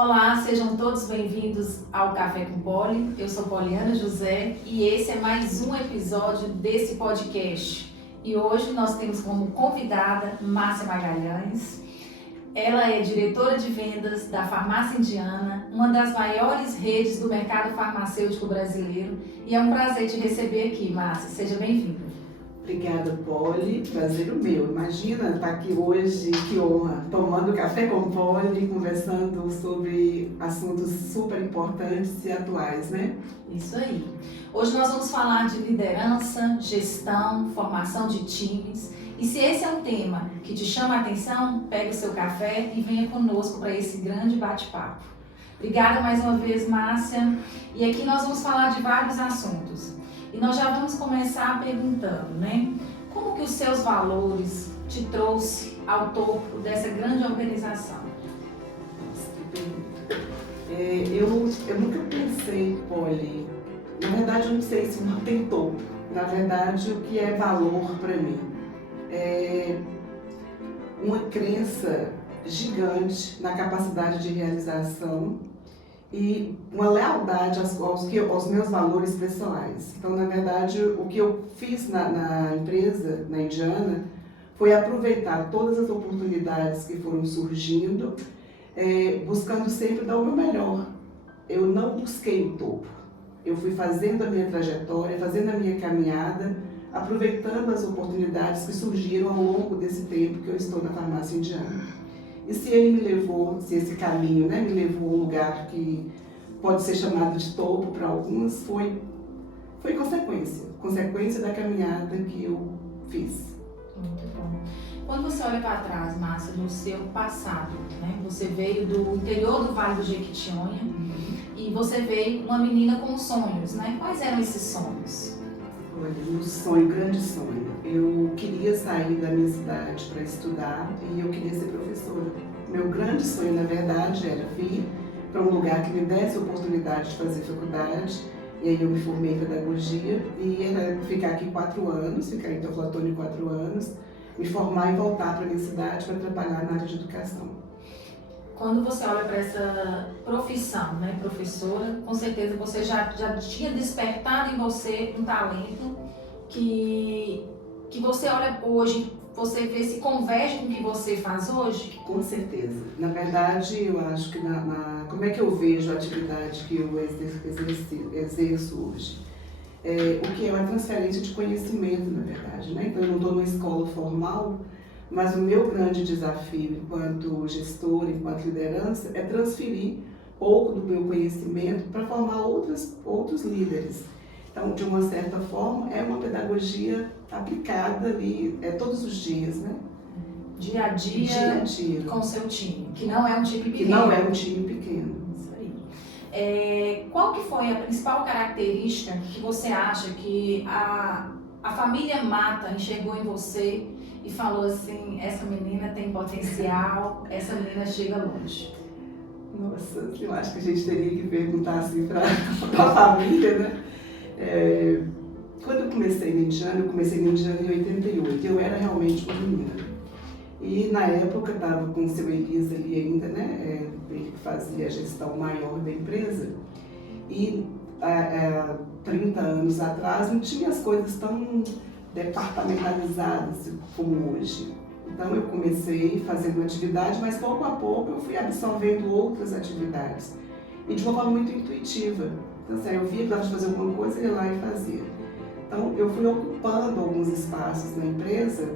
Olá, sejam todos bem-vindos ao Café com Poli. Eu sou Poliana José e esse é mais um episódio desse podcast. E hoje nós temos como convidada Márcia Magalhães. Ela é diretora de vendas da Farmácia Indiana, uma das maiores redes do mercado farmacêutico brasileiro. E é um prazer te receber aqui, Márcia. Seja bem-vinda. Obrigada, Poli. Prazer o meu. Imagina estar aqui hoje, que honra, tomando café com Poli, conversando sobre assuntos super importantes e atuais, né? Isso aí. Hoje nós vamos falar de liderança, gestão, formação de times. E se esse é um tema que te chama a atenção, pegue o seu café e venha conosco para esse grande bate-papo. Obrigada mais uma vez, Márcia. E aqui nós vamos falar de vários assuntos. E nós já vamos começar perguntando, né? Como que os seus valores te trouxe ao topo dessa grande organização? Que pergunta. Eu nunca pensei, Poli, na verdade eu não sei se não tem topo. Na verdade, o que é valor para mim é uma crença gigante na capacidade de realização e uma lealdade aos meus valores pessoais. Então, na verdade, o que eu fiz na empresa, na Indiana, foi aproveitar todas as oportunidades que foram surgindo, buscando sempre dar o meu melhor. Eu não busquei o topo. Eu fui fazendo a minha trajetória, fazendo a minha caminhada, aproveitando as oportunidades que surgiram ao longo desse tempo que eu estou na Farmácia Indiana. E se ele me levou, se esse caminho, né, me levou a um lugar que pode ser chamado de topo para alguns, foi consequência da caminhada que eu fiz. Muito bom. Quando você olha para trás, Márcia, no seu passado, né? Você veio do interior do Vale do Jequitinhonha e você veio uma menina com sonhos, né? Quais eram esses sonhos? Olha, um sonho, grande sonho. Eu queria sair da minha cidade para estudar e eu queria ser professora. Meu grande sonho, na verdade, era vir para um lugar que me desse a oportunidade de fazer faculdade. E aí eu me formei em pedagogia e era ficar aqui 4 anos, ficar em Teoflotone 4 anos, me formar e voltar para a minha cidade para trabalhar na área de educação. Quando você olha para essa profissão, né, professora, com certeza você já tinha despertado em você um talento que você olha hoje, você vê se converge com o que você faz hoje? Com certeza. Na verdade, eu acho que como é que eu vejo a atividade que eu exerço hoje? O que é uma transferência de conhecimento, na verdade, né? Então, eu não estou numa escola formal, mas o meu grande desafio enquanto gestora, enquanto liderança, é transferir pouco do meu conhecimento para formar outros líderes. Então, de uma certa forma, é uma pedagogia aplicada ali todos os dias, né? Dia a dia, com o seu time, que não é um time pequeno. Que não é um time pequeno. Isso aí. Qual que foi a principal característica que você acha que a família Mata enxergou em você e falou assim, essa menina tem potencial, essa menina chega longe? Nossa, eu acho que a gente teria que perguntar assim para a família, né? Quando eu comecei na Indiana em 88, eu era realmente uma menina. E na época estava com o seu Elias ali ainda, né? Ele que fazia a gestão maior da empresa. E há 30 anos atrás não tinha as coisas tão departamentalizadas como hoje. Então eu comecei fazendo uma atividade, mas pouco a pouco eu fui absorvendo outras atividades. E de uma forma muito intuitiva. Então assim, eu via que dava de fazer alguma coisa, eu ia lá e fazia. Então eu fui ocupando alguns espaços na empresa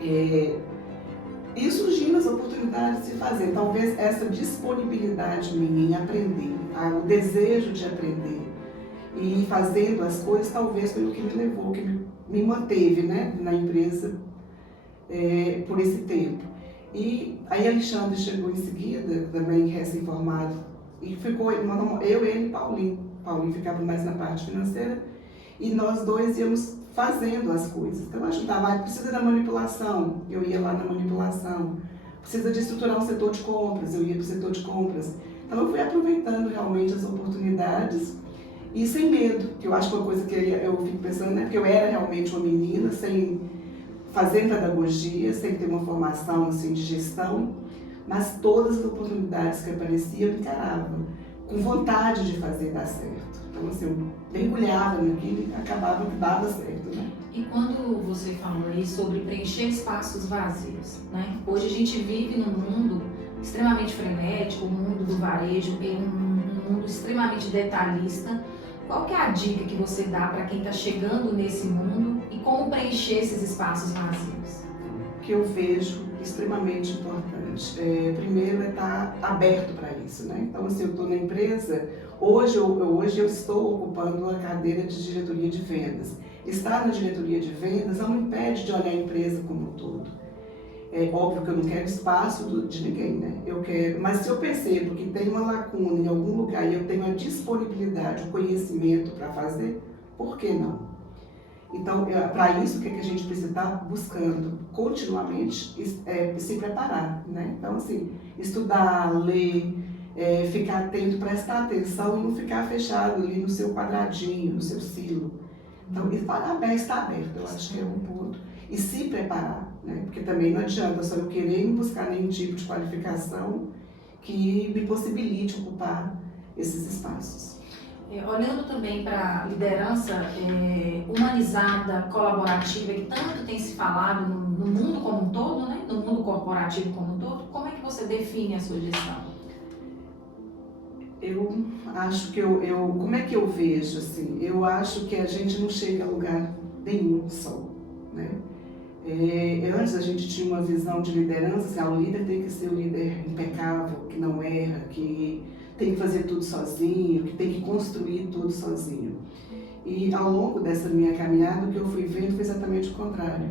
e surgindo as oportunidades de fazer. Talvez essa disponibilidade minha em aprender, o desejo de aprender e fazendo as coisas, talvez foi o que me levou, que me manteve, né, na empresa por esse tempo. E aí Alexandre chegou em seguida, também recém-formado, e ficou eu, ele e Paulinho. Paulinho ficava mais na parte financeira e nós dois íamos fazendo as coisas. Então eu ajudava, precisa da manipulação, eu ia lá na manipulação. Precisa de estruturar um setor de compras, eu ia para o setor de compras. Então eu fui aproveitando realmente as oportunidades e sem medo, que eu acho que uma coisa que eu fico pensando, né, porque eu era realmente uma menina, sem fazer pedagogia, sem ter uma formação assim, de gestão, mas todas as oportunidades que apareciam eu encarava, com vontade de fazer dar certo. Então, assim, eu mergulhava naquilo e acabava que dava certo, né? E quando você falou aí sobre preencher espaços vazios, né? Hoje a gente vive num mundo extremamente frenético, o mundo do varejo, um mundo extremamente detalhista. Qual que é a dica que você dá para quem está chegando nesse mundo e como preencher esses espaços vazios? Que eu vejo extremamente importante. Primeiro é estar aberto para isso, né? Então, assim, eu estou na empresa, hoje eu estou ocupando a cadeira de diretoria de vendas. Estar na diretoria de vendas não me impede de olhar a empresa como um todo. É óbvio que eu não quero espaço de ninguém, né? Eu quero, mas se eu percebo que tem uma lacuna em algum lugar e eu tenho a disponibilidade, o conhecimento para fazer, por que não? Então, para isso, o que a gente precisa estar buscando continuamente se preparar, né? Então, assim, estudar, ler, ficar atento, prestar atenção e não ficar fechado ali no seu quadradinho, no seu silo. Então, estar aberto, eu acho que é um ponto. E se preparar, né? Porque também não adianta só eu querer não buscar nenhum tipo de qualificação que me possibilite ocupar esses espaços. Olhando também para a liderança humanizada, colaborativa, que tanto tem se falado no mundo como um todo, né? No mundo corporativo como um todo, como é que você define a sua gestão? Eu acho que como é que eu vejo, assim, eu acho que a gente não chega a lugar nenhum só, né? Antes a gente tinha uma visão de liderança, assim, o líder tem que ser o líder impecável, que não erra, que tem que fazer tudo sozinho, que tem que construir tudo sozinho. E ao longo dessa minha caminhada, o que eu fui vendo foi exatamente o contrário.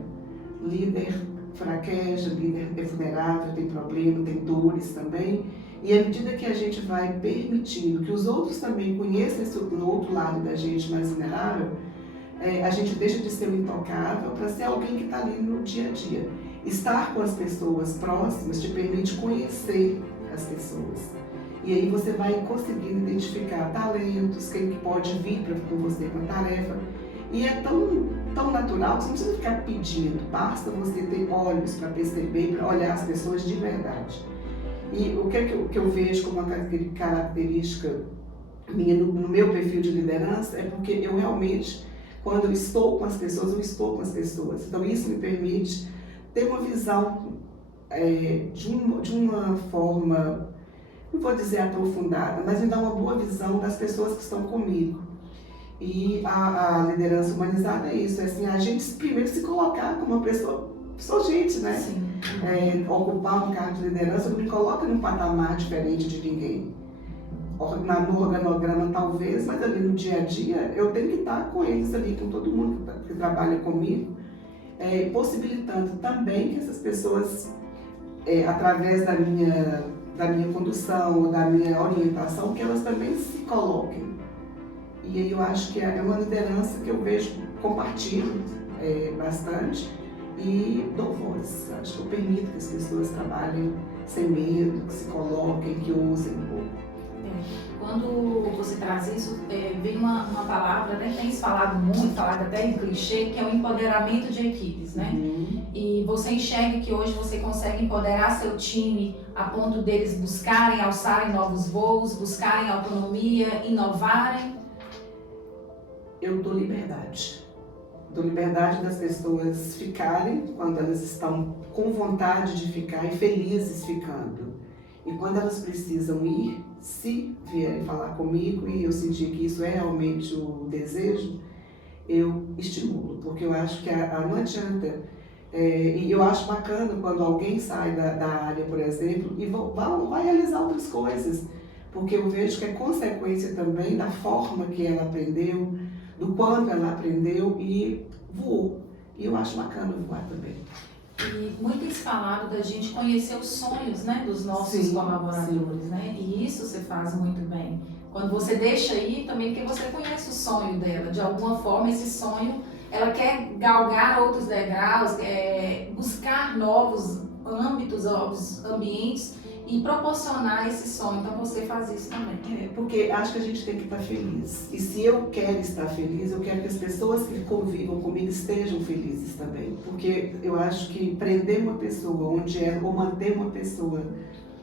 Líder fraqueja, líder é vulnerável, tem problema, tem dores também. E à medida que a gente vai permitindo que os outros também conheçam esse outro lado da gente mais vulnerável, a gente deixa de ser o intocável para ser alguém que está ali no dia a dia. Estar com as pessoas próximas te permite conhecer as pessoas. E aí você vai conseguindo identificar talentos, quem que pode vir com você com a tarefa. E é tão natural que você não precisa ficar pedindo, basta você ter olhos para perceber, para olhar as pessoas de verdade. E o que eu vejo como uma característica minha no meu perfil de liderança é porque eu realmente, quando eu estou com as pessoas, eu estou com as pessoas. Então isso me permite ter uma visão de uma forma, não vou dizer aprofundada, mas me dá uma boa visão das pessoas que estão comigo. E a liderança humanizada é isso, é assim, a gente primeiro se colocar como uma pessoa, sou gente, né? Sim. Ocupar um cargo de liderança não me coloca num patamar diferente de ninguém. No organograma talvez, mas ali no dia a dia eu tenho que estar com eles ali, com todo mundo que trabalha comigo, possibilitando também que essas pessoas, através da minha condução ou da minha orientação, que elas também se coloquem. E aí eu acho que é uma liderança que eu vejo, compartilho bastante e dou voz. Acho que eu permito que as pessoas trabalhem sem medo, que se coloquem, que usem um pouco. Quando você traz isso, vem uma palavra, né, tem se falado muito, falado até em clichê, que é o empoderamento de equipes, né? E você enxerga que hoje você consegue empoderar seu time a ponto deles buscarem, alçarem novos voos, buscarem autonomia, inovarem? Eu dou liberdade. Dou liberdade das pessoas ficarem quando elas estão com vontade de ficar e felizes ficando. E quando elas precisam ir, se vierem falar comigo e eu sentir que isso é realmente o desejo, eu estimulo, porque eu acho que não adianta. E eu acho bacana quando alguém sai da área, por exemplo, e vai realizar outras coisas, porque eu vejo que é consequência também da forma que ela aprendeu, do quanto ela aprendeu e voou. E eu acho bacana voar também. E muito tem se falado da gente conhecer os sonhos, né, dos nossos colaboradores, né? E isso você faz muito bem. Quando você deixa ir, também porque você conhece o sonho dela. De alguma forma, esse sonho, ela quer galgar outros degraus, buscar novos âmbitos, novos ambientes e proporcionar esse sonho. Então você faz isso também. Porque acho que a gente tem que estar feliz. E se eu quero estar feliz, eu quero que as pessoas que convivam comigo estejam felizes também. Porque eu acho que prender uma pessoa ou manter uma pessoa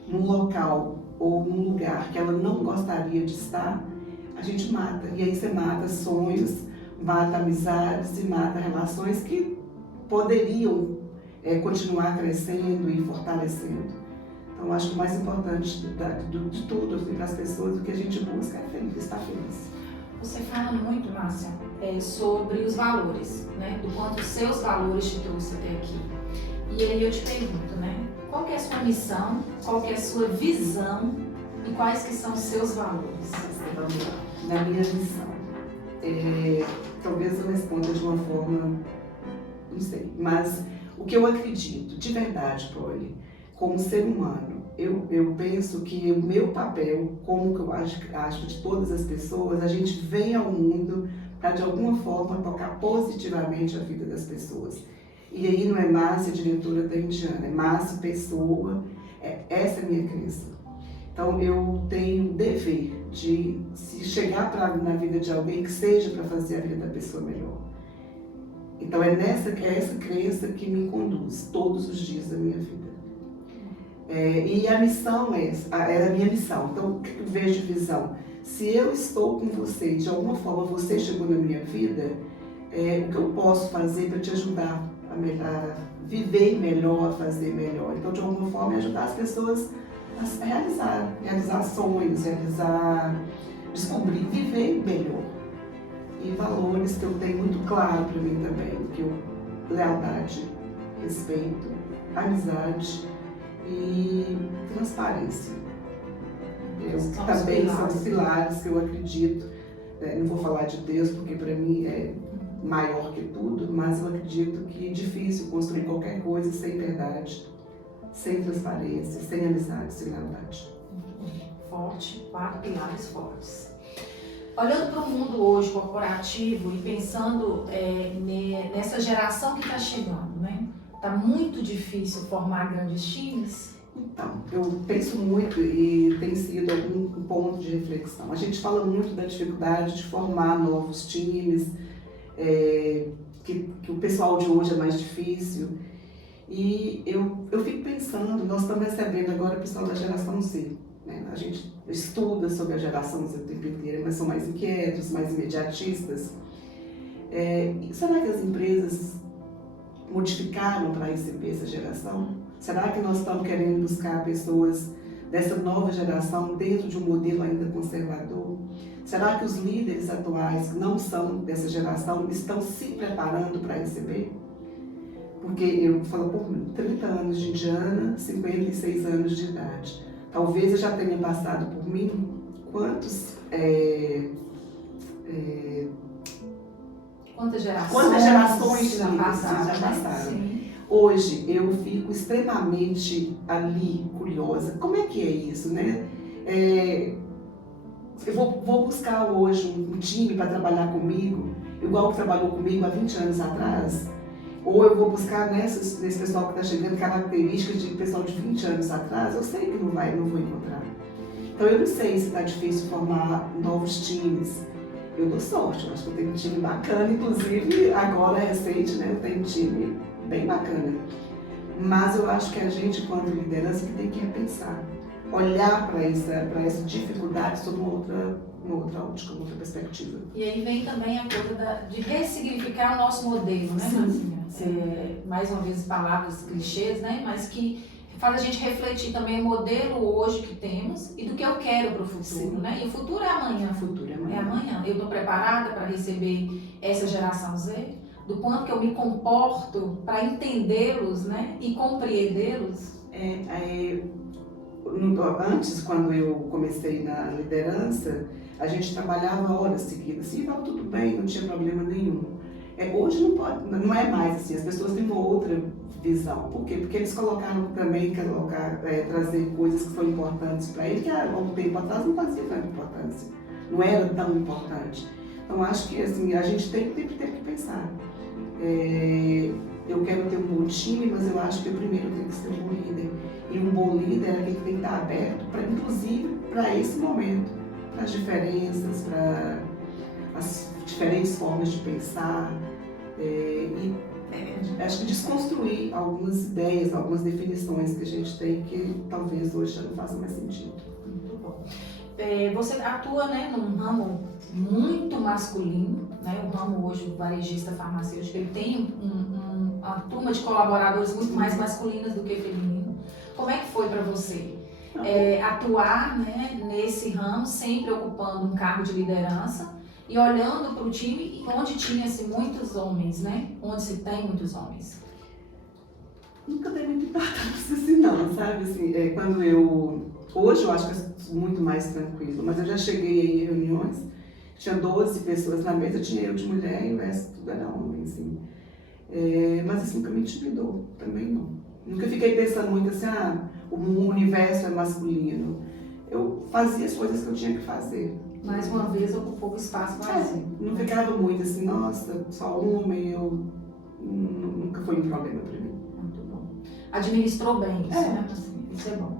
num local ou num lugar que ela não gostaria de estar, a gente mata. E aí você mata sonhos, mata amizades e mata relações que poderiam continuar crescendo e fortalecendo. Então, acho que o mais importante de tudo assim, para as pessoas, o que a gente busca é estar feliz. Você fala muito, Márcia, sobre os valores, né? Do quanto os seus valores te trouxeram até aqui. E aí eu te pergunto, né? Qual que é a sua missão, qual que é a sua visão e quais que são os seus valores? Vamos lá. Na minha missão, talvez eu responda de uma forma, não sei, mas o que eu acredito, de verdade, Polly, como ser humano, eu penso que o meu papel, como que eu acho de todas as pessoas, a gente vem ao mundo para de alguma forma tocar positivamente a vida das pessoas. E aí não é Márcia, diretora da Indiana, é Márcia, pessoa, essa é a minha crença. Então eu tenho o dever de, se chegar na vida de alguém, que seja para fazer a vida da pessoa melhor. Então é essa crença que me conduz todos os dias da minha vida. E a missão é a minha missão. Então o que eu vejo de visão? Se eu estou com você, de alguma forma você chegou na minha vida, o que eu posso fazer para te ajudar a viver melhor, a fazer melhor? Então de alguma forma é ajudar as pessoas a realizar sonhos, descobrir, viver melhor. E valores que eu tenho muito claro para mim também, lealdade, respeito, amizade e transparência. Também são os pilares que eu acredito. Não vou falar de Deus porque para mim é maior que tudo, mas eu acredito que é difícil construir qualquer coisa sem verdade, sem transparência, sem amizade, sem lealdade. Forte, 4 pilares fortes. Olhando para o mundo hoje corporativo e pensando nessa geração que está chegando, né? Está muito difícil formar grandes times? Então, eu penso muito e tem sido algum ponto de reflexão. A gente fala muito da dificuldade de formar novos times, que o pessoal de hoje é mais difícil. E eu fico pensando, nós estamos recebendo agora o pessoal da geração Z. Né? A gente estuda sobre a geração Z o tempo inteiro, mas são mais inquietos, mais imediatistas. Será que as empresas modificaram para receber essa geração? Será que nós estamos querendo buscar pessoas dessa nova geração dentro de um modelo ainda conservador? Será que os líderes atuais, que não são dessa geração, estão se preparando para receber? Porque eu falo por mim, 30 anos de Indiana, 56 anos de idade. Talvez eu já tenha passado por mim quantas gerações já passaram. Sim. Hoje eu fico extremamente ali curiosa. Como é que é isso, né? Eu vou buscar hoje um time para trabalhar comigo, igual que trabalhou comigo há 20 anos atrás. Ou eu vou buscar nesse pessoal que está chegando características de pessoal de 20 anos atrás, eu sei que não vou encontrar. Então eu não sei se está difícil formar novos times. Eu dou sorte, eu acho que eu tenho um time bacana, inclusive agora recente, né, eu tenho um time bem bacana. Mas eu acho que a gente, quando liderança, que tem que repensar, olhar para essa dificuldade sob uma outra ótica, uma outra perspectiva. E aí vem também a coisa de ressignificar o nosso modelo, né, Marcinha? Mais uma vez palavras clichês, né, mas que faz a gente refletir também o modelo hoje que temos e do que eu quero para o futuro, né? E o futuro é amanhã. O futuro é amanhã. É amanhã. Eu estou preparada para receber essa geração Z? Do quanto que eu me comporto para entendê-los, né? E compreendê-los? Antes, quando eu comecei na liderança, a gente trabalhava horas seguidas e estava tudo bem, não tinha problema nenhum. Hoje não é mais assim, as pessoas têm uma outra visão. Por quê? Porque eles colocaram também, trazer coisas que são importantes para eles, que há algum tempo atrás não fazia tanta importância, não era tão importante. Então acho que assim, a gente tem que pensar. Eu quero ter um bom time, mas eu acho que eu primeiro tenho que ser um bom líder. E um bom líder é aquele que tem que estar aberto, inclusive para esse momento, para as diferenças, para as diferentes formas de pensar, e Acho que desconstruir algumas ideias, algumas definições que a gente tem que talvez hoje já não façam mais sentido. Muito bom. Você atua, né, num ramo muito masculino, né? O ramo hoje, o varejista farmacêutico, ele tem uma turma de colaboradores muito mais masculinas do que feminino. Como é que foi para você atuar, né, nesse ramo, sempre ocupando um cargo de liderança e olhando para o time onde tinha-se muitos homens, né? Onde se tem muitos homens? Nunca dei muita importância assim não, sabe? Assim, hoje eu acho que é muito mais tranquilo, mas eu já cheguei em reuniões, tinha 12 pessoas na mesa, tinha eu de mulher e o resto tudo era homem, assim. Mas isso nunca me intimidou, também não. Nunca fiquei pensando muito assim, o universo é masculino. Eu fazia as coisas que eu tinha que fazer. Mais uma vez ocupou o espaço vazio. Não ficava muito assim, nossa, só homem, nunca foi um problema para mim. Muito bom. Administrou bem isso, né? Assim, isso é bom.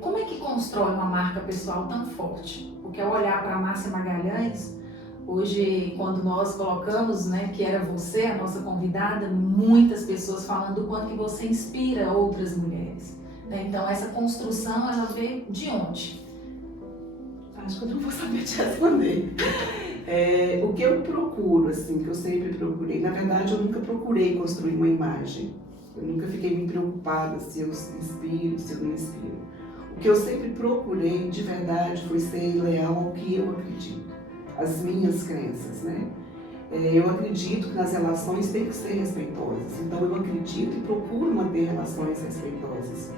Como é que constrói uma marca pessoal tão forte? Porque ao olhar para a Márcia Magalhães, hoje, quando nós colocamos, né, que era você, a nossa convidada, muitas pessoas falando do quanto que você inspira outras mulheres. Né? Então, essa construção, ela veio de onde? Acho que eu não vou saber te responder. O que eu procuro, assim, que eu sempre procurei, na verdade, eu nunca procurei construir uma imagem. Eu nunca fiquei me preocupada se eu inspiro, se eu não inspiro. O que eu sempre procurei, de verdade, foi ser leal ao que eu acredito, às minhas crenças, né? Eu acredito que nas relações tem que ser respeitosas, então eu acredito e procuro manter relações respeitosas.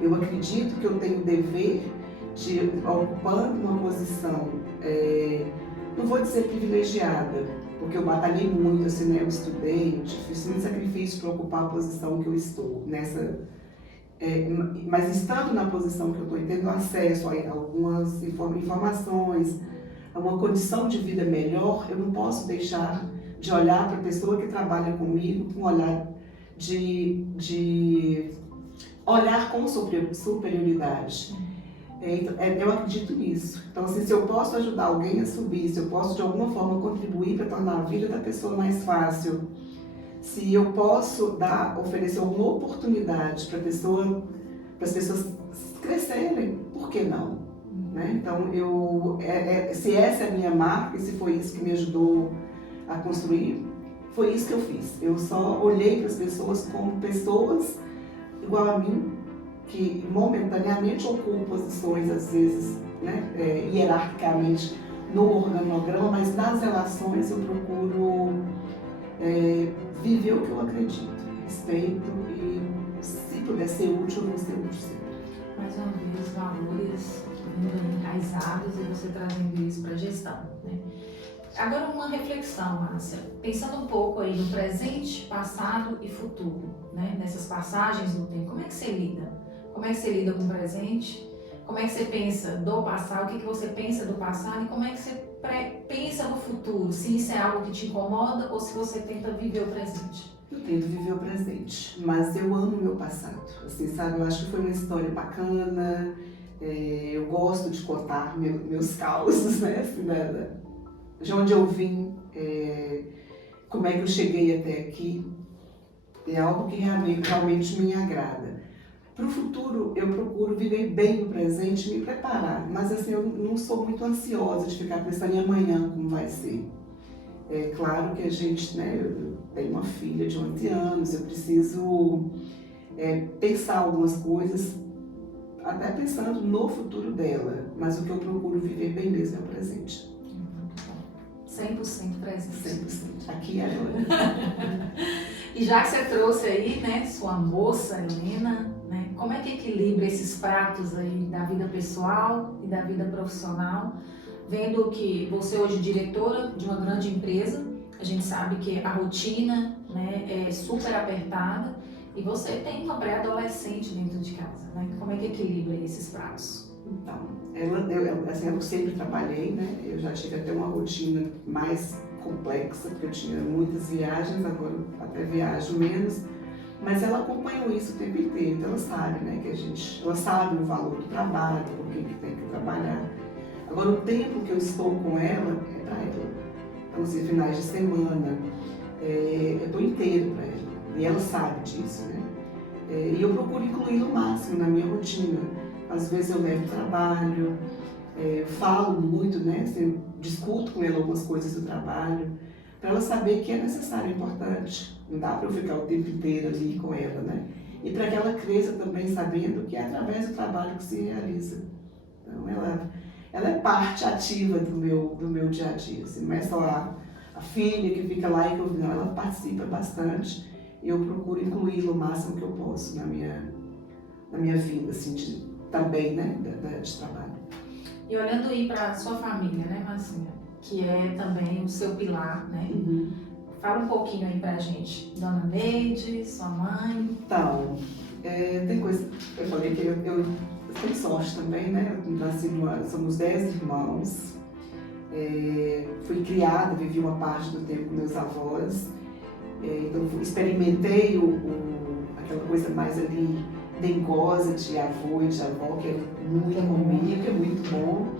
Eu acredito que eu tenho o dever de, ocupando uma posição, não vou dizer privilegiada, porque eu batalhei muito, assim, né? Eu estudei, eu fiz muito sacrifício para ocupar a posição que eu estou, mas estando na posição que eu estou e tendo acesso a algumas informações, a uma condição de vida melhor, eu não posso deixar de olhar para a pessoa que trabalha comigo com um olhar de olhar com superioridade. Eu acredito nisso. Então, assim, se eu posso ajudar alguém a subir, se eu posso de alguma forma contribuir para tornar a vida da pessoa mais fácil, se eu posso oferecer alguma oportunidade para as pessoas crescerem, por que não? Né? Então, se essa é a minha marca, e se foi isso que me ajudou a construir, foi isso que eu fiz. Eu só olhei para as pessoas como pessoas igual a mim, que momentaneamente ocupam posições, às vezes, né, hierarquicamente no organograma, mas nas relações eu procuro viver o que eu acredito, respeito e, se puder ser útil, eu vou ser útil sempre. Mais uma vez, valores vindo enraizados e você trazendo isso para a gestão, né? Agora uma reflexão, Márcia, pensando um pouco aí no presente, passado e futuro, né? Nessas passagens no tempo, como é que você lida? Como é que você lida com o presente? Como é que você pensa do passado? O que você pensa do passado? E como é que você pensa no futuro? Se isso é algo que te incomoda ou se você tenta viver o presente? Eu tento viver o presente, mas eu amo o meu passado. Assim, sabe? Eu acho que foi uma história bacana. Eu gosto de contar meus causos, né? Assim, de onde eu vim, como é que eu cheguei até aqui. É algo que realmente me agrada. Para o futuro, eu procuro viver bem o presente e me preparar. Mas assim, eu não sou muito ansiosa de ficar pensando em amanhã como vai ser. É claro que a gente, né, eu tenho uma filha de 11 anos, eu preciso pensar algumas coisas, até pensando no futuro dela. Mas o que eu procuro viver bem mesmo é o presente. 100% presente. 100%. Aqui e agora. E já que você trouxe aí, né, sua moça, Helena, né, como é que equilibra esses pratos aí da vida pessoal e da vida profissional? Vendo que você hoje é diretora de uma grande empresa, a gente sabe que a rotina, né, é super apertada e você tem uma pré-adolescente dentro de casa, né? Como é que equilibra esses pratos? Então, eu sempre trabalhei, né? Eu já tive até uma rotina mais complexa, porque eu tinha muitas viagens, agora até viajo menos, mas ela acompanhou isso o tempo inteiro, então ela sabe, né, ela sabe o valor do trabalho, por que tem que trabalhar. Agora, o tempo que eu estou com ela é para ela. Então, assim, finais de semana, eu dou inteiro para ela. E ela sabe disso, né? E eu procuro incluir o máximo na minha rotina. Às vezes eu levo trabalho, falo muito, né? Assim, discuto com ela algumas coisas do trabalho, para ela saber que é necessário, é importante. Não dá para eu ficar o tempo inteiro ali com ela, né? E para que ela cresça também sabendo que é através do trabalho que se realiza. Então ela é parte ativa do meu dia a dia. Assim, não é só a filha que fica lá e que eu não, ela participa bastante. E eu procuro incluí-la o máximo que eu posso na minha vida, assim, também, né, de trabalho. E olhando aí para sua família, né, Marcinha, que é também o seu pilar, né? Uhum. Fala um pouquinho aí pra gente, Dona Neide, sua mãe. Então, tem coisa, eu falei que eu tenho sorte também, né? Eu nasci somos 10 irmãos, fui criada, vivi uma parte do tempo com meus avós, então experimentei aquela coisa mais ali dengosa de avô e de avó, que é muito comigo, que é muito bom.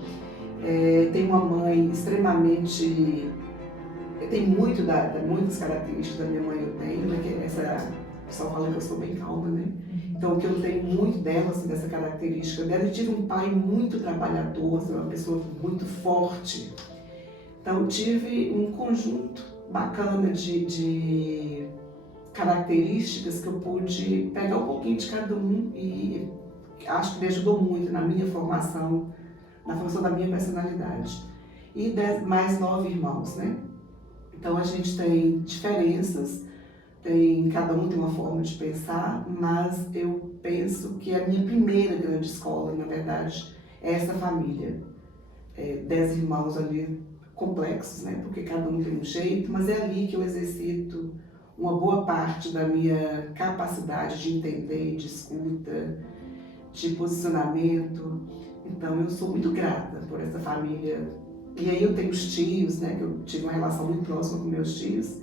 Tenho uma mãe extremamente... Tem muitas características da minha mãe, eu tenho, né? Que o pessoal fala que eu sou bem calma, né? Então, o que eu tenho muito dela, assim, dessa característica dela, eu tive um pai muito trabalhador, assim, uma pessoa muito forte. Então, eu tive um conjunto bacana de características que eu pude pegar um pouquinho de cada um e acho que me ajudou muito na minha formação, na formação da minha personalidade. E mais 9 irmãos, né? Então a gente tem diferenças, cada um tem uma forma de pensar, mas eu penso que a minha primeira grande escola, na verdade, é essa família. 10 irmãos ali complexos, né? Porque cada um tem um jeito, mas é ali que eu exercito uma boa parte da minha capacidade de entender, de escuta, de posicionamento. Então eu sou muito grata por essa família. E aí eu tenho os tios, né, que eu tive uma relação muito próxima com meus tios,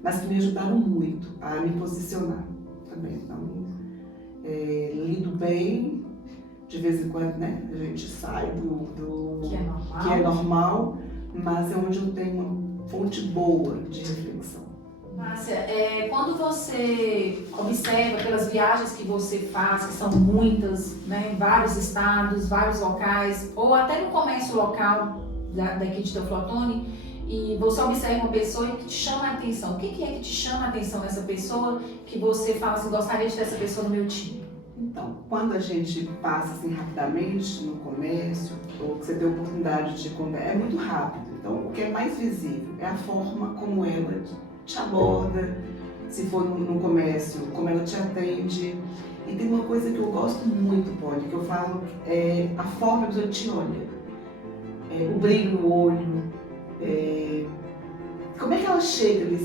mas que me ajudaram muito a me posicionar também. Então, lido bem, de vez em quando, né, a gente sai do que é normal, mas é onde eu tenho uma fonte boa de reflexão. Márcia, quando você observa pelas viagens que você faz, que são muitas, né, em vários estados, vários locais, ou até no comércio local daqui de Teoflotone, e você observa uma pessoa que te chama a atenção. O que é que te chama a atenção nessa pessoa que você fala assim, gostaria de ter essa pessoa no meu time? Então, quando a gente passa assim rapidamente no comércio, ou que você tem a oportunidade de conversar, é muito rápido. Então, o que é mais visível é a forma como ela te aborda, se for no comércio, como ela te atende. E tem uma coisa que eu gosto muito, Polly, que eu falo, é a forma que ela te olha. O brilho no olho, como é que ela chega ali?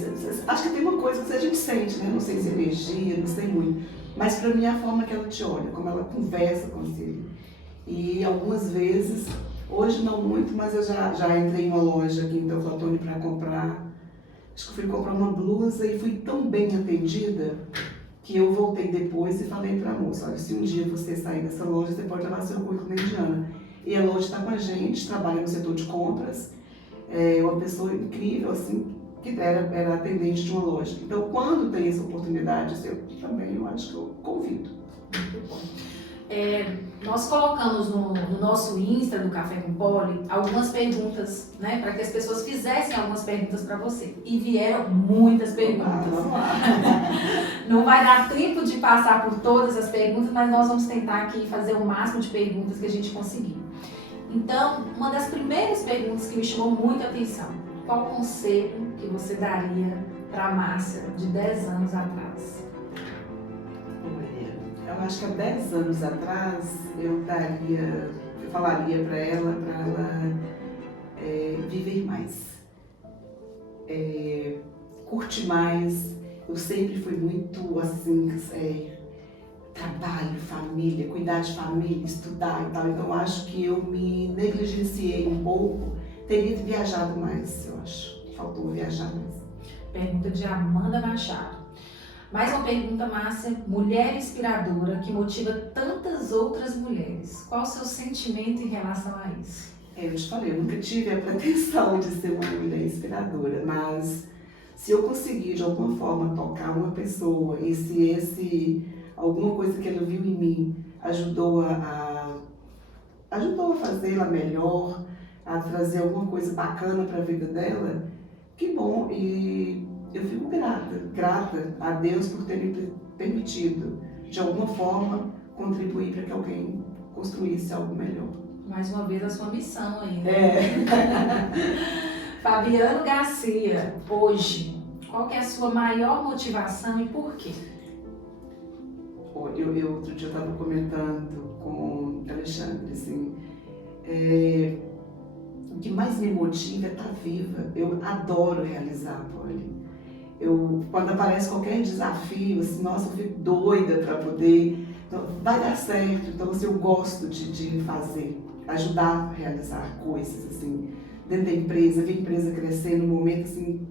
Acho que tem uma coisa que a gente sente, né? Não sei se é energia, não sei muito, mas para mim é a forma que ela te olha, como ela conversa com você. E algumas vezes, hoje não muito, mas eu já entrei em uma loja aqui em Teoflotone para comprar, acho que fui comprar uma blusa e fui tão bem atendida que eu voltei depois e falei para a moça, olha, se um dia você sair dessa loja, você pode levar seu currículo na Indiana. E a loja está com a gente, trabalha no setor de compras, é uma pessoa incrível, assim, que era atendente de uma loja. Então, quando tem essa oportunidade, eu acho que eu convido. Muito bom. Nós colocamos no nosso Insta do Café com Polly algumas perguntas, né, para que as pessoas fizessem algumas perguntas para você. E vieram muitas perguntas. Não vai dar tempo de passar por todas as perguntas, mas nós vamos tentar aqui fazer o máximo de perguntas que a gente conseguir. Então, uma das primeiras perguntas que me chamou muito a atenção: qual conselho que você daria para a Márcia de 10 anos atrás? Eu acho que há 10 anos atrás eu falaria para ela viver mais, curtir mais. Eu sempre fui muito assim, trabalho, família, cuidar de família, estudar e tal. Então acho que eu me negligenciei um pouco, teria viajado mais, eu acho. Faltou viajar mais. Pergunta de Amanda Machado. Mais uma pergunta, Márcia. Mulher inspiradora que motiva tantas outras mulheres. Qual o seu sentimento em relação a isso? Eu te falei, eu nunca tive a pretensão de ser uma mulher inspiradora, mas Se eu conseguir de alguma forma tocar uma pessoa e se alguma coisa que ela viu em mim ajudou a fazê-la melhor, a trazer alguma coisa bacana para a vida dela, que bom. E eu fico grata a Deus por ter me permitido, de alguma forma, contribuir para que alguém construísse algo melhor. Mais uma vez a sua missão aí, né? É. Fabiano Garcia, hoje, qual que é a sua maior motivação e por quê? Eu outro dia eu estava comentando com o Alexandre, assim, o que mais me motiva é estar viva. Eu adoro realizar, Polly. Quando aparece qualquer desafio, assim, nossa, eu fico doida para poder. Então, vai dar certo. Então, assim, eu gosto de fazer, ajudar a realizar coisas, assim, dentro da empresa, ver a empresa crescer num momento, assim,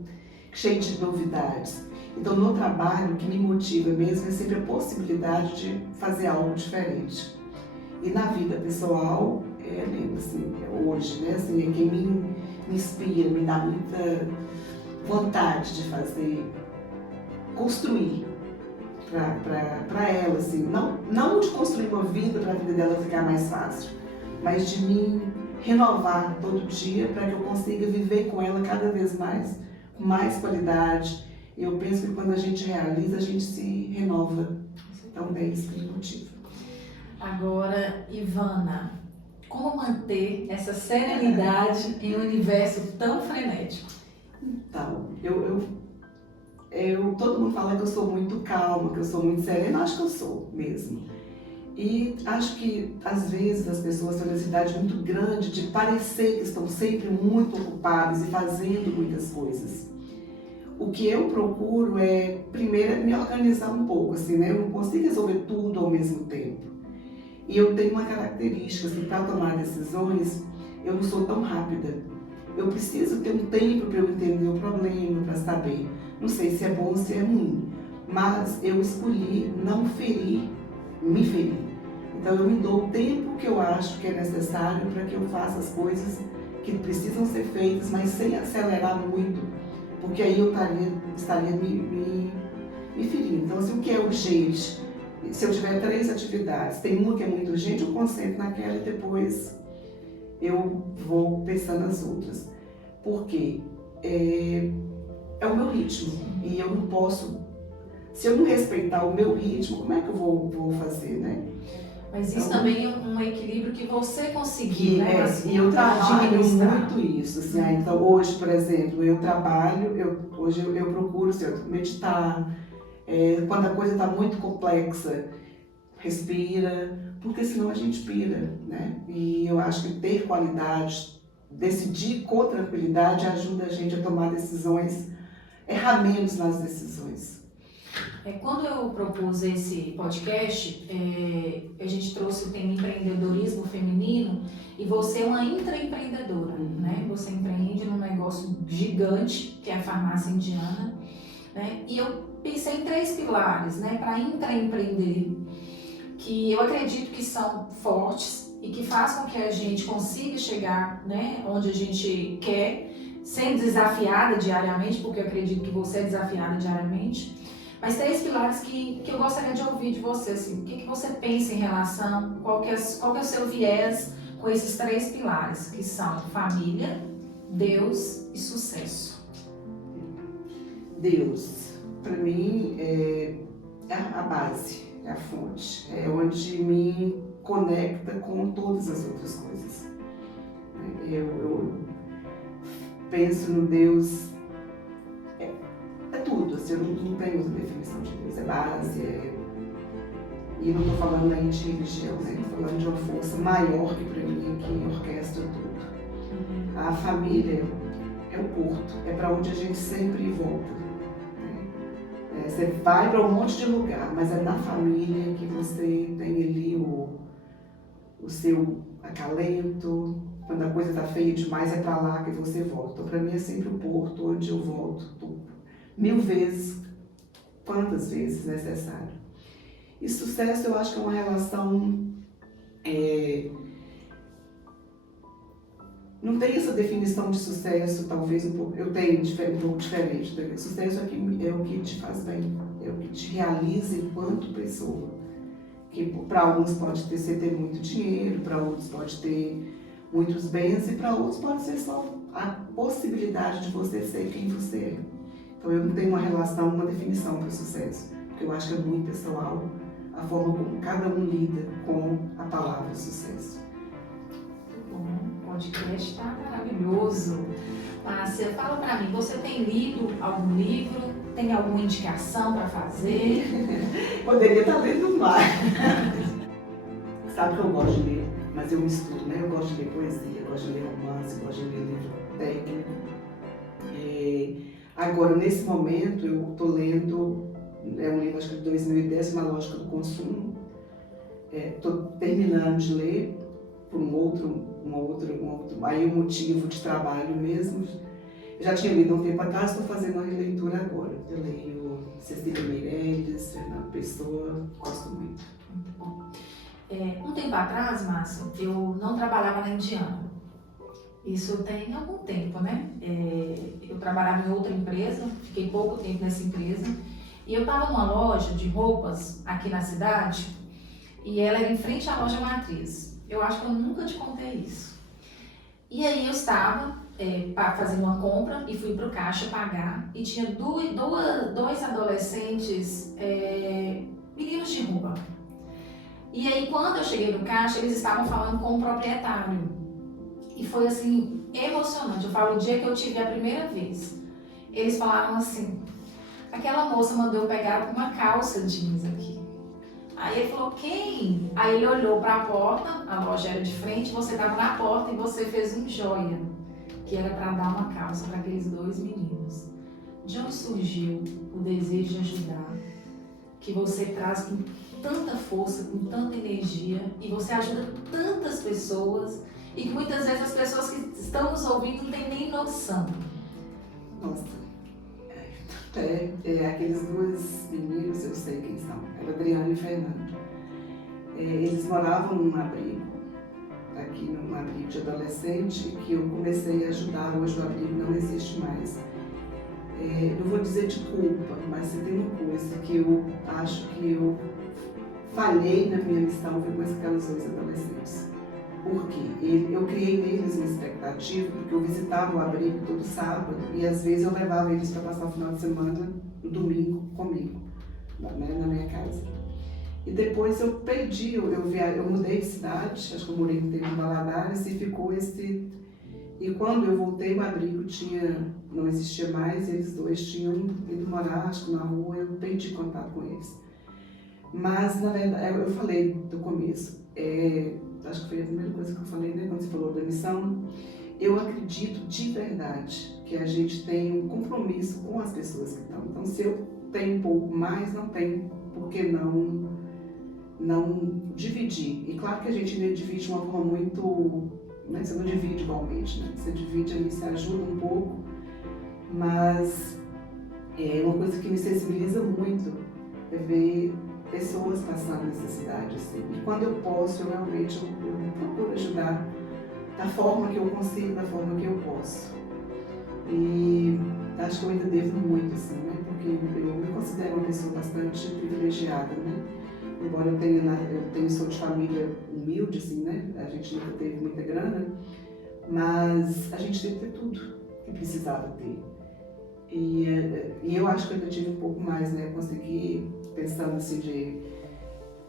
cheio de novidades. Então, no trabalho, o que me motiva mesmo é sempre a possibilidade de fazer algo diferente. E na vida pessoal, assim, hoje, né, assim, é quem me inspira, me dá muita vontade de fazer, construir para ela, assim, não de construir uma vida para a vida dela ficar mais fácil, mas de me renovar todo dia para que eu consiga viver com ela cada vez mais, com mais qualidade. Eu penso que quando a gente realiza, a gente se renova. Então, é isso que me motiva. Agora, Ivana, como manter essa serenidade em um universo tão frenético? Então, todo mundo fala que eu sou muito calma, que eu sou muito serena, acho que eu sou mesmo. E acho que, às vezes, as pessoas têm uma necessidade muito grande de parecer que estão sempre muito ocupadas e fazendo muitas coisas. O que eu procuro é, primeiro, me organizar um pouco, assim, né? Eu não consigo resolver tudo ao mesmo tempo. E eu tenho uma característica, assim, para tomar decisões, eu não sou tão rápida. Eu preciso ter um tempo para eu entender o problema, para saber. Não sei se é bom ou se é ruim, mas eu escolhi não me ferir. Então eu me dou o tempo que eu acho que é necessário para que eu faça as coisas que precisam ser feitas, mas sem acelerar muito, porque aí eu estaria me ferindo. Então, assim, o que é urgente? Se eu tiver 3 atividades, tem uma que é muito urgente, eu concentro naquela e depois eu vou pensando nas outras. Porque é o meu ritmo e eu não posso, se eu não respeitar o meu ritmo, como é que eu vou fazer, né? Mas isso então, também é um equilíbrio que você conseguiu, né? E eu trabalho muito isso. Assim, então, hoje, por exemplo, eu trabalho, hoje eu procuro meditar. Quando a coisa está muito complexa, respira, porque senão a gente pira, né? E eu acho que ter qualidade, decidir com tranquilidade ajuda a gente a tomar decisões, errar menos nas decisões. Quando eu propus esse podcast, a gente trouxe o tema empreendedorismo feminino e você é uma intraempreendedora, né? Você empreende num negócio gigante, que é a farmácia indiana, né? E eu pensei em 3 pilares, né, para intraempreender, que eu acredito que são fortes e que fazem com que a gente consiga chegar, né, onde a gente quer, sendo desafiada diariamente, porque eu acredito que você é desafiada diariamente. Mas 3 pilares que eu gostaria de ouvir de você, assim, o que você pensa em relação, qual que é o seu viés com esses 3 pilares, que são família, Deus e sucesso? Deus, para mim, é a base, é a fonte, é onde me conecta com todas as outras coisas. Eu penso no Deus, é tudo, assim, eu não tenho outra definição de Deus, é base, e não estou falando aí de religião, né? Estou falando de uma força maior que para mim, que orquestra tudo. A família é o porto, é para onde a gente sempre volta. Você vai para um monte de lugar, mas é na família que você tem ali o seu acalento. Quando a coisa está feia demais, é para lá que você volta. Então, para mim é sempre o porto onde eu volto 1000 vezes, quantas vezes necessário. E sucesso, eu acho que é uma relação não tem essa definição de sucesso, talvez um pouco, eu tenho um pouco diferente. Né? Sucesso é o que te faz bem, é o que te realiza enquanto pessoa. Que para alguns pode ser ter muito dinheiro, para outros pode ter muitos bens, e para outros pode ser só a possibilidade de você ser quem você é. Então eu não tenho uma relação, uma definição para o sucesso, porque eu acho que é muito pessoal a forma como cada um lida com a palavra sucesso. Muito bom, o podcast está maravilhoso. Márcia, fala para mim, você tem lido algum livro? Tem alguma indicação para fazer? Poderia estar lendo mais. Sabe que eu gosto de ler, mas eu misturo, né? Eu gosto de ler poesia, eu gosto de ler romance, eu gosto de ler livro técnico. Agora, nesse momento, eu estou lendo, é um livro acho que de 2010, Uma Lógica do Consumo. Estou terminando de ler por um outro, aí um motivo de trabalho mesmo. Eu já tinha lido um tempo atrás, estou fazendo uma releitura agora. Eu leio Cecília Meirelles, Fernando Pessoa, gosto muito. Muito bom. Um tempo atrás, Márcia, eu não trabalhava na Indiana. Isso tem algum tempo, né? Eu trabalhava em outra empresa, fiquei pouco tempo nessa empresa. E eu estava numa loja de roupas aqui na cidade, e ela era em frente à loja matriz. Eu acho que eu nunca te contei isso. E aí eu estava fazendo uma compra e fui para o caixa pagar, e tinha dois adolescentes, meninos de rua. E aí quando eu cheguei no caixa, eles estavam falando com o proprietário. E foi assim, emocionante. Eu falo o dia que eu tive a primeira vez. Eles falaram assim, aquela moça mandou eu pegar uma calça jeans aqui. Aí ele falou, quem? Aí ele olhou para a porta, a loja era de frente, você estava na porta e você fez um joia, que era para dar uma calça para aqueles dois meninos. De onde surgiu o desejo de ajudar, que você traz com tanta força, com tanta energia, e você ajuda tantas pessoas, e que muitas vezes as pessoas que estão nos ouvindo não têm nem noção. Nossa, aqueles dois meninos, eu sei quem são, era Adriano e Fernando. Eles moravam num abrigo, aqui num abrigo de adolescente, que eu comecei a ajudar. Hoje o abrigo não existe mais. Não vou dizer de culpa, mas se tem uma coisa que eu acho que eu falhei na minha missão, foi com aquelas dois adolescentes. Por quê? Eu criei neles uma expectativa, porque eu visitava o abrigo todo sábado e às vezes eu levava eles para passar o final de semana, no domingo, comigo, né, na minha casa. E depois eu perdi, eu mudei de cidade, acho que eu morei um tempo em Valadares e ficou esse... E quando eu voltei, o abrigo não existia mais, eles dois tinham ido morar, acho que na rua, eu perdi contato com eles. Mas, na verdade, eu falei do começo, acho que foi a primeira coisa que eu falei, né, quando você falou da missão, eu acredito de verdade que a gente tem um compromisso com as pessoas que estão. Então, se eu tenho um pouco mais, não tem por que não dividir. E claro que a gente divide de uma forma muito... Né, você não divide igualmente, né? Você divide ali, você ajuda um pouco, mas uma coisa que me sensibiliza muito é ver pessoas passando necessidade, assim. E quando eu posso, eu realmente eu procuro ajudar da forma que eu consigo, da forma que eu posso. E acho que eu ainda devo muito, assim, né? Porque eu me considero uma pessoa bastante privilegiada, né? Embora sou de família humilde, assim, né? A gente nunca teve muita grana, mas a gente teve tudo que precisava ter. E eu acho que eu ainda tive um pouco mais, né? Consegui, pensando assim, de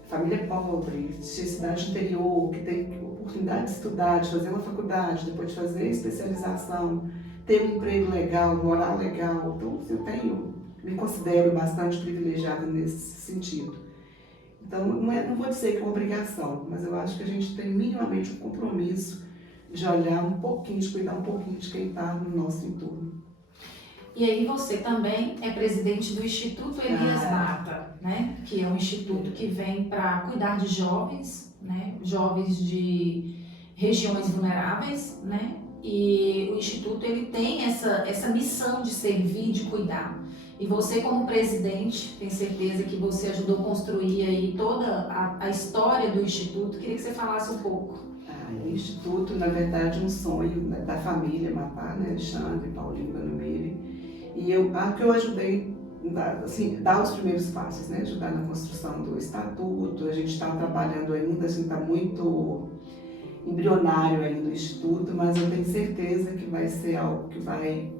família pobre, de cidade interior, que tem oportunidade de estudar, de fazer uma faculdade, depois de fazer especialização, ter um emprego legal, morar legal. Então, eu me considero bastante privilegiada nesse sentido. Então, não vou dizer que é uma obrigação, mas eu acho que a gente tem minimamente um compromisso de olhar um pouquinho, de cuidar um pouquinho de quem está no nosso entorno. E aí você também é presidente do Instituto Elias Mata, né? Que é um instituto que vem para cuidar de jovens, né? Jovens de regiões vulneráveis, né? E o Instituto ele tem essa missão de servir, de cuidar. E você como presidente, tenho certeza que você ajudou a construir aí toda a história do Instituto. Queria que você falasse um pouco. O Instituto, na verdade, um sonho da família Matar, né? Alexandre, Paulinho, Banumiri. E a que eu ajudei, assim, dar os primeiros passos, né? Ajudar na construção do estatuto. A gente está trabalhando ainda, assim, está muito embrionário ainda no Instituto, mas eu tenho certeza que vai ser algo que vai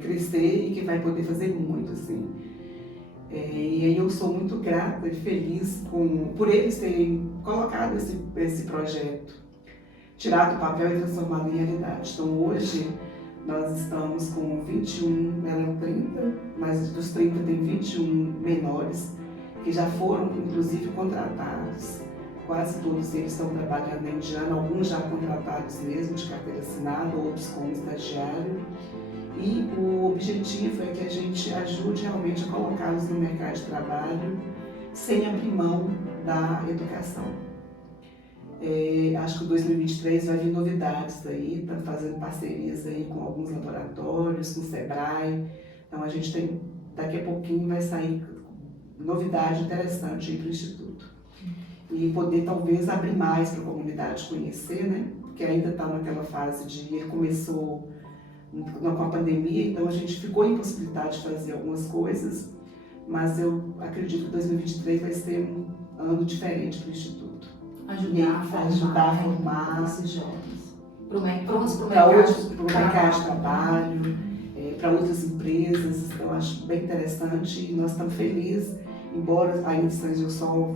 crescer e que vai poder fazer muito, assim. E aí eu sou muito grata e feliz por eles terem colocado esse projeto, tirado do papel e transformado em realidade. Então hoje nós estamos com 21, eram 30, mas dos 30 tem 21 menores que já foram inclusive contratados. Quase todos eles estão trabalhando na Indiana, alguns já contratados mesmo, de carteira assinada, outros como estagiário. E o objetivo é que a gente ajude realmente a colocá-los no mercado de trabalho sem abrir mão da educação. Acho que em 2023 vai vir novidades aí, está fazendo parcerias aí com alguns laboratórios, com o Sebrae. Então a gente tem, daqui a pouquinho vai sair novidade interessante aí para o Instituto. E poder talvez abrir mais para a comunidade conhecer, né? Porque ainda está naquela fase de, ele começou com a pandemia, então a gente ficou impossibilitado de fazer algumas coisas, mas eu acredito que 2023 vai ser um ano diferente para o Instituto. Ajudar a formar esses jovens para o mercado de trabalho, para outras empresas. Eu acho bem interessante e nós estamos felizes, embora ainda seja só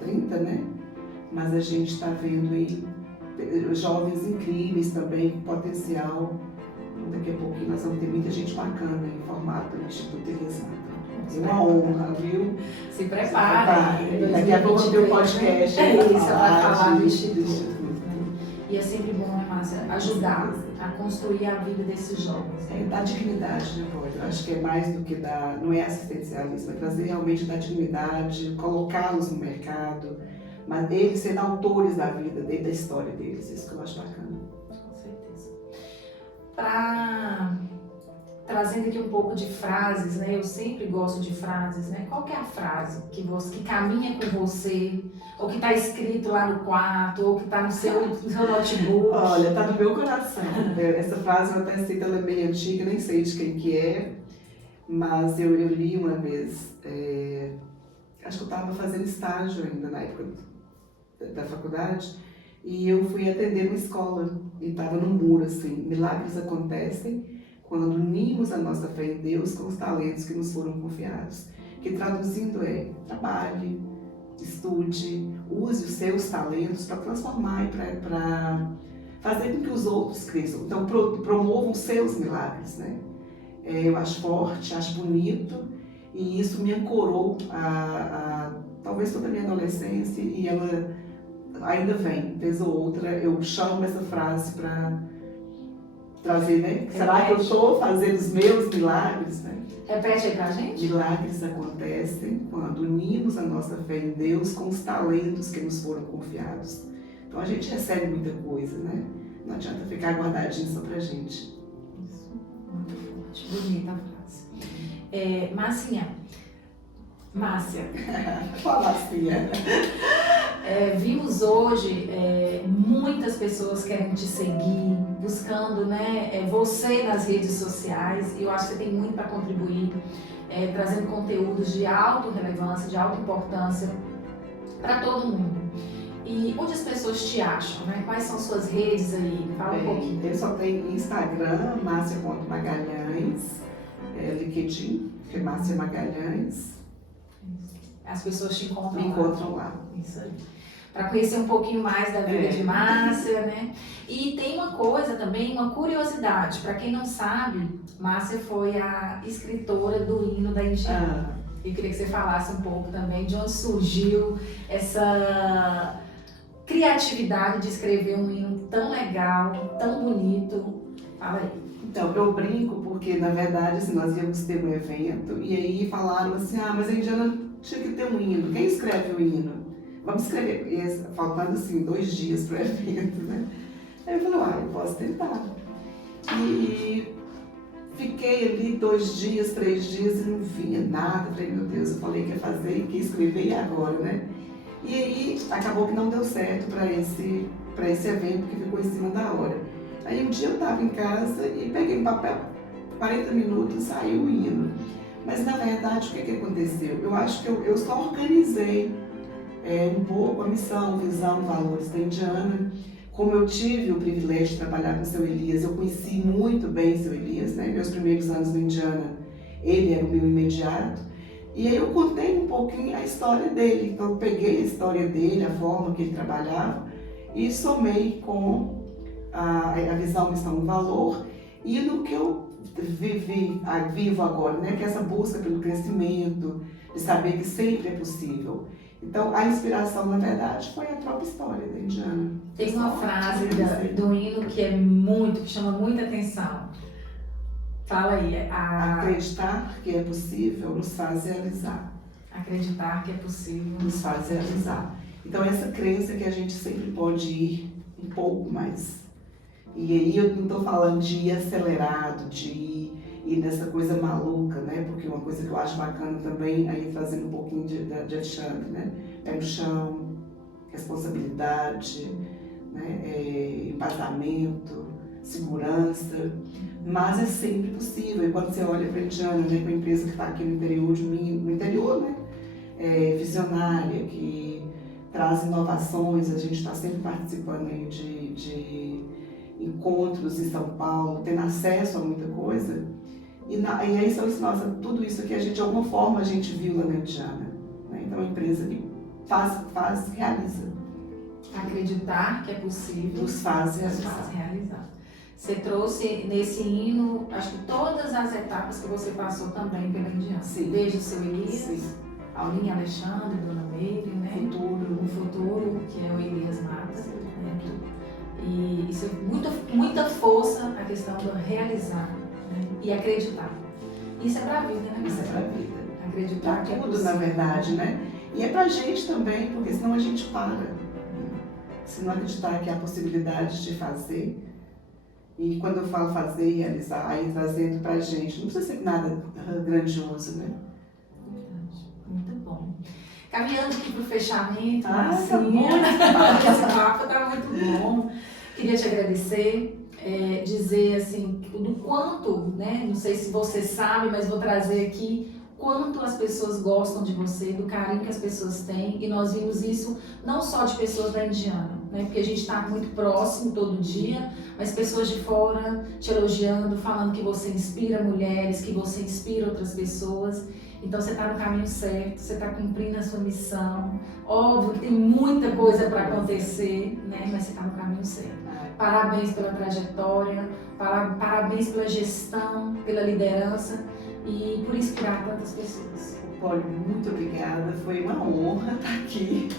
30, né? Mas a gente está vendo aí jovens incríveis também, com potencial. Daqui a pouquinho nós vamos ter muita gente bacana formada pelo Instituto Elias Mata. É uma honra, viu? Se prepare. Daqui a pouco tem um podcast para falar do Instituto. E é sempre bom, né, Márcia, ajudar a construir a vida desses jovens. Dar dignidade, né, Pode? Eu acho que é mais do que não é assistencialismo, é trazer realmente da dignidade, colocá-los no mercado, mas eles serem autores da vida, da história deles. Isso que eu acho bacana. Com certeza. Trazendo aqui um pouco de frases, né? Eu sempre gosto de frases, né? Qual que é a frase que caminha com você, ou que está escrito lá no quarto, ou que está no seu notebook? Olha, está no meu coração. Essa frase eu até sei que ela é bem antiga, nem sei de quem que é, mas eu li uma vez, acho que eu estava fazendo estágio ainda na época da faculdade, e eu fui atender uma escola, e estava no muro assim: milagres acontecem quando unimos a nossa fé em Deus com os talentos que nos foram confiados. Que traduzindo trabalhe, estude, use os seus talentos para transformar e para fazer com que os outros cresçam. Então promovam os seus milagres, né? Eu acho forte, acho bonito, e isso me ancorou talvez toda a minha adolescência, e ela ainda vem, vez ou outra, eu chamo essa frase para trazer, né? Será que eu estou fazendo os meus milagres, né? Repete aí pra gente. Milagres acontecem quando unimos a nossa fé em Deus com os talentos que nos foram confiados. Então a gente recebe muita coisa, né? Não adianta ficar guardadinho só pra gente. Isso, muito forte, bonita a frase. Márcia. Qual Márcia? Vimos hoje muitas pessoas querendo te seguir, buscando, né, você nas redes sociais, e eu acho que você tem muito para contribuir, trazendo conteúdos de alta relevância, de alta importância para todo mundo. E onde as pessoas te acham, né? Quais são suas redes aí? Fala um pouquinho. Eu só tenho Instagram, Márcia.Magalhães, LinkedIn, que é Márcia Magalhães. As pessoas te encontram Me encontram lá. Isso aí. Para conhecer um pouquinho mais da vida de Márcia, né? E tem uma coisa também, uma curiosidade. Para quem não sabe, Márcia foi a escritora do hino da Indiana. Eu queria que você falasse um pouco também de onde surgiu essa criatividade de escrever um hino tão legal, tão bonito. Fala aí. Então, eu brinco porque, na verdade, assim, nós íamos ter um evento e aí falaram assim: mas a Indiana tinha que ter um hino. Quem escreve o hino? Vamos escrever. Faltando, assim, 2 dias para o evento, né? Aí eu falei: eu posso tentar. E fiquei ali 2 dias, 3 dias e não vinha nada. Falei: meu Deus, eu falei que ia fazer e que ia escrever, e agora, né? E aí, acabou que não deu certo para esse para esse evento que ficou em cima da hora. Aí um dia eu estava em casa e peguei um papel, 40 minutos, saiu o hino. Mas na verdade o que aconteceu? Eu acho que eu só organizei um pouco a missão, visão, valores da Indiana. Como eu tive o privilégio de trabalhar com o seu Elias, eu conheci muito bem o seu Elias, né? Meus primeiros anos no Indiana, ele era o meu imediato. E aí eu contei um pouquinho a história dele. Então eu peguei a história dele, a forma que ele trabalhava e somei com a visão, missão e valor e no que eu vivo agora, né? Que é essa busca pelo crescimento, de saber que sempre é possível. Então, a inspiração, na verdade, foi a própria história da Indiana. Tem uma frase do hino que que chama muita atenção. Fala aí. Acreditar que é possível nos faz realizar. Acreditar que é possível nos faz realizar. Então, essa crença que a gente sempre pode ir um pouco mais. E aí eu não estou falando de ir acelerado, de ir nessa coisa maluca, né? Porque uma coisa que eu acho bacana também, aí trazendo um pouquinho de Alexandre, né? Pé no chão, responsabilidade, né? Embasamento, segurança, mas é sempre possível. E quando você olha para a Indiana, né? Com a empresa que está aqui no interior de mim, no interior, né? Visionária, que traz inovações, a gente está sempre participando aí de encontros em São Paulo, tendo acesso a muita coisa. E aí são nossa, tudo isso que a gente, de alguma forma, a gente viu lá na Indiana. Né? Então, a empresa que realiza. Acreditar que é possível nos faz realizar. Você trouxe nesse hino, acho que todas as etapas que você passou também pela Indiana. Sim. Desde o seu Elias, Paulinha Alexandre, Dona Meire, né? O futuro, que é o Elias Matas. Né? E isso é muita força a questão do realizar, né? E acreditar. Isso é pra vida, né? Isso é pra vida. Acreditar que é tudo, possível. na verdade, né? E é pra gente também, porque senão a gente para. Se não acreditar que há possibilidade de fazer. E quando eu falo fazer e realizar, aí trazendo pra gente, não precisa ser nada grandioso, né? Muito bom. Caminhando aqui para o fechamento, esse papo tá muito bom. Queria te agradecer, dizer assim, do quanto, né? Não sei se você sabe, mas vou trazer aqui quanto as pessoas gostam de você, do carinho que as pessoas têm, e nós vimos isso não só de pessoas da Indiana, né? Porque a gente está muito próximo todo dia, mas pessoas de fora te elogiando, falando que você inspira mulheres, que você inspira outras pessoas. Então você está no caminho certo, você está cumprindo a sua missão. Óbvio que tem muita coisa para acontecer, né? Mas você está no caminho certo. Parabéns pela trajetória, parabéns pela gestão, pela liderança e por inspirar tantas pessoas. Polly, muito obrigada, foi uma honra estar aqui.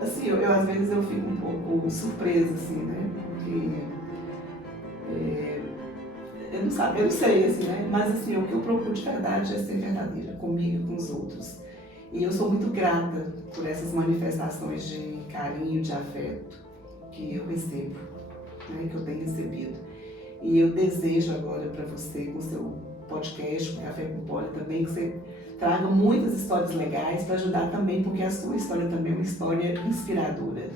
Assim, eu às vezes eu fico um pouco surpresa, assim, né? Porque eu não sei, assim, né? Mas assim, o que eu procuro de verdade é ser verdadeira comigo e com os outros. E eu sou muito grata por essas manifestações de carinho, de afeto que eu recebo, né? Que eu tenho recebido. E eu desejo agora para você, com o seu podcast, com Café com Polly também, que você traga muitas histórias legais para ajudar também, porque a sua história também é uma história inspiradora.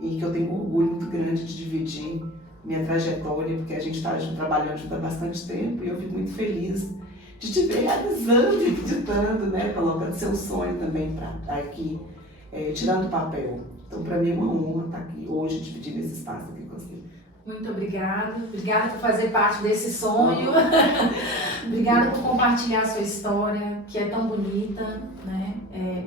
E que eu tenho um orgulho muito grande de dividir minha trajetória, porque a gente está trabalhando junto há bastante tempo e eu fico muito feliz de te ver realizando e acreditando, né? Colocando seu sonho também para estar aqui, tirando o papel. Então, para mim é uma honra estar aqui hoje, dividindo esse espaço aqui com você. Muito obrigada. Obrigada por fazer parte desse sonho. Obrigada por compartilhar a sua história, que é tão bonita, né?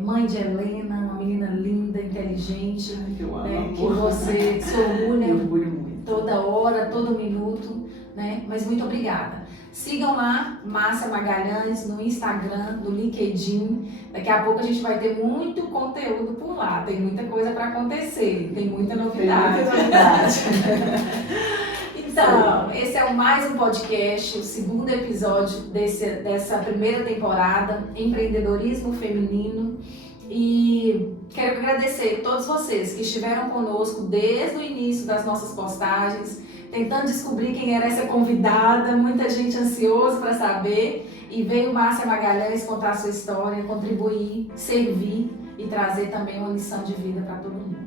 Mãe de Helena, uma menina linda, inteligente, que eu amo, né? Que você se orgulha muito. Toda hora, todo minuto, né? Mas muito obrigada. Sigam lá, Márcia Magalhães, no Instagram, no LinkedIn. Daqui a pouco a gente vai ter muito conteúdo por lá. Tem muita coisa para acontecer, tem muita novidade. Tem muita novidade. Então, esse é mais um podcast, o segundo episódio dessa primeira temporada, Empreendedorismo Feminino. E quero agradecer a todos vocês que estiveram conosco desde o início das nossas postagens, tentando descobrir quem era essa convidada, muita gente ansiosa para saber, e veio Márcia Magalhães contar a sua história, contribuir, servir e trazer também uma lição de vida para todo mundo.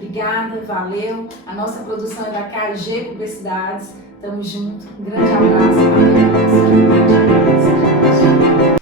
Obrigada, valeu. A nossa produção é da KG Publicidades. Tamo junto. Um grande abraço. Até a próxima.